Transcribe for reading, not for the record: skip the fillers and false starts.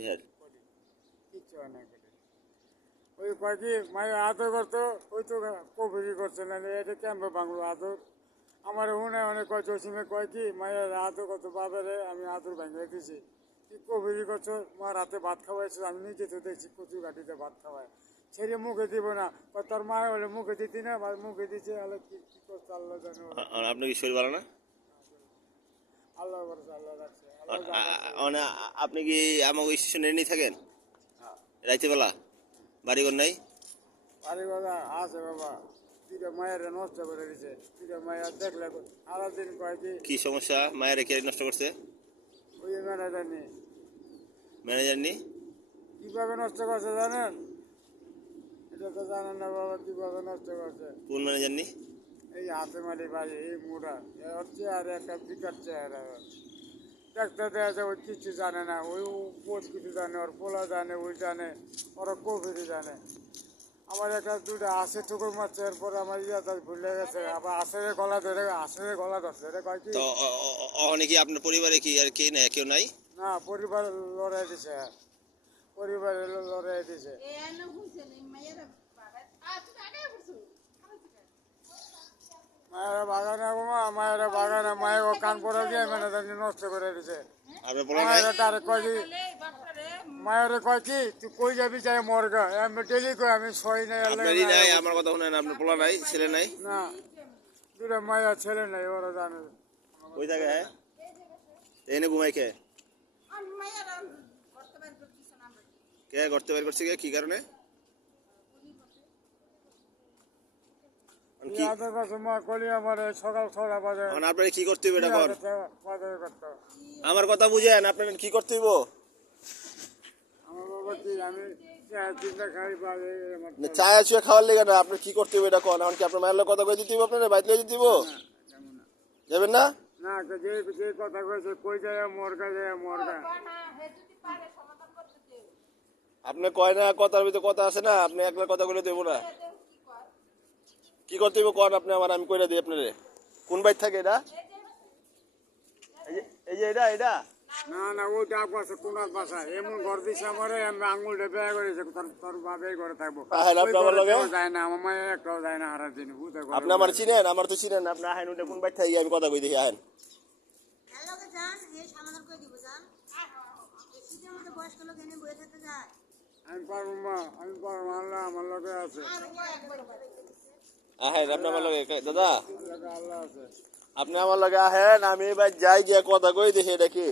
চেহার কিচ্ছু হয় না করে ওই কয়েকই মায়ের আদর করতো ওই তো কবিরি করছে না এটা ক্যাম্পে বাংলো আদর আমার উনে অনেক কয় জসিমে কয় কি মায়ের আদর করতো বাবারে আমি আদর ভেঙে দিছি কি কবিরি করছো মার হাতে ভাত খাওয়াইছে আমি নিজে তো দেখছি কচু ঘাটিতে ভাত খাওয়ায় ছেড়ে মুখে দিব না তোর মায়ের হলে মুখে দিতি না মুখে দিচ্ছে আল্লাহ কি কি করছে আল্লাহ জানে আপনার কি শরীর ভালো না? আল্লাহ ভরসা আল্লাহ রাখছে আপনি কি আমাকে স্টেশনে নিয়ে থাকেন রাইতে বেলা বাড়িঘর নাই? বাড়ি বাবা আছে বাবা দুইটা মায়ের নষ্ট করে দিছে দুইটা মায়ের দেখলে সারাদিন কয় কি সমস্যা? মায়ের কে নষ্ট করছে? ওই ম্যানেজার নেই ম্যানেজার নি কিভাবে নষ্ট করছে জানেন? এটা তো জানেন না বাবা কিভাবে নষ্ট করছে। কোন ম্যানেজার নি? এই হাতে মালি বাড়ি এই মোড়া ওর চেহারা একটা বিকার চেহারা ডাক্তার দেওয়া যায় ওই কিছু জানে না ওই পোষ কিছু জানে ওর পোলা জানে ওই জানে ওরা কোভিডই জানে আমার একটা দুটো আসে ঠুকুর মারছে এরপর আমার ইয়াটা ভুলে গেছে আবার আসের গলা ধরে আসের গলা ধরছে এটা কয় কি তো অনেকে আপনার পরিবারে কি আর কে নাই কেউ নাই? না পরিবার লড়াই দিছে পরিবারের লড়াই দিছে মায়েরা বাগানে মায়েরা বাগানে মায়ের কান পড়া দিয়ে মানে নষ্ট করে দিছে মায়েরা তার কয় কি মায়ের কয় কি তুই কই যাবি চাই মরগা আমি ডেলি কই আমি সই নাই আমার কথা শুনেন আপনার পোলা নাই ছেলে নাই? না দুটা মায়ের ছেলে নাই ওরা জানে ওই থাকে হ্যাঁ এনে ঘুমাই কে কে করতে বের করছে কি কারণে? সকাল 6টা বাজে আপনার কি করতে হবে এটা কর আমার কথা আমার বুঝেন আপনার কি করতে হইব? বাবা কি আমি চিন্তা খাই চায়া চুয়া খাওয়ার লেগে না আপনার কি করতে হবে এটা কর এখন কি আপনার মায়ের কথা কই দিতে হইব আপনার বাইরে দিতে হইব যাবেন না? না যে যে কথা কইছে কই যায় মরগা আপনি কয় না কথার ভিতরে কথা আছে না আপনি একলা কথা কইলে দেব না কি করতে হইব কোন আপনি আমার আমি কইরা দিই আপনারে কোন বাইর থাকে এটা এই যে এটা না না ও ডাক আছে কোনার বাসা এমন ঘর দিছে আমারে আমি আঙুলটা বেয়া করেছে তোর বাবাই ঘরে থাকবো যায় না আমার মায়ের একটাও যায় না হারার দিন আপনি আমার চিনেন আমার তো চিনেন আপনি আহেন ওটা কোন বাইর থাকে আমি কথা কই দেখি আহেন আমি পারবো মা আমি পারবো আল্লাহ আমার লগে আছে আহেন আপনি আমার লগে দাদা আল্লাহ আছে আপনি আমার লগে আহেন আমি এবার যাই যে কথা কই দেখি এটা কি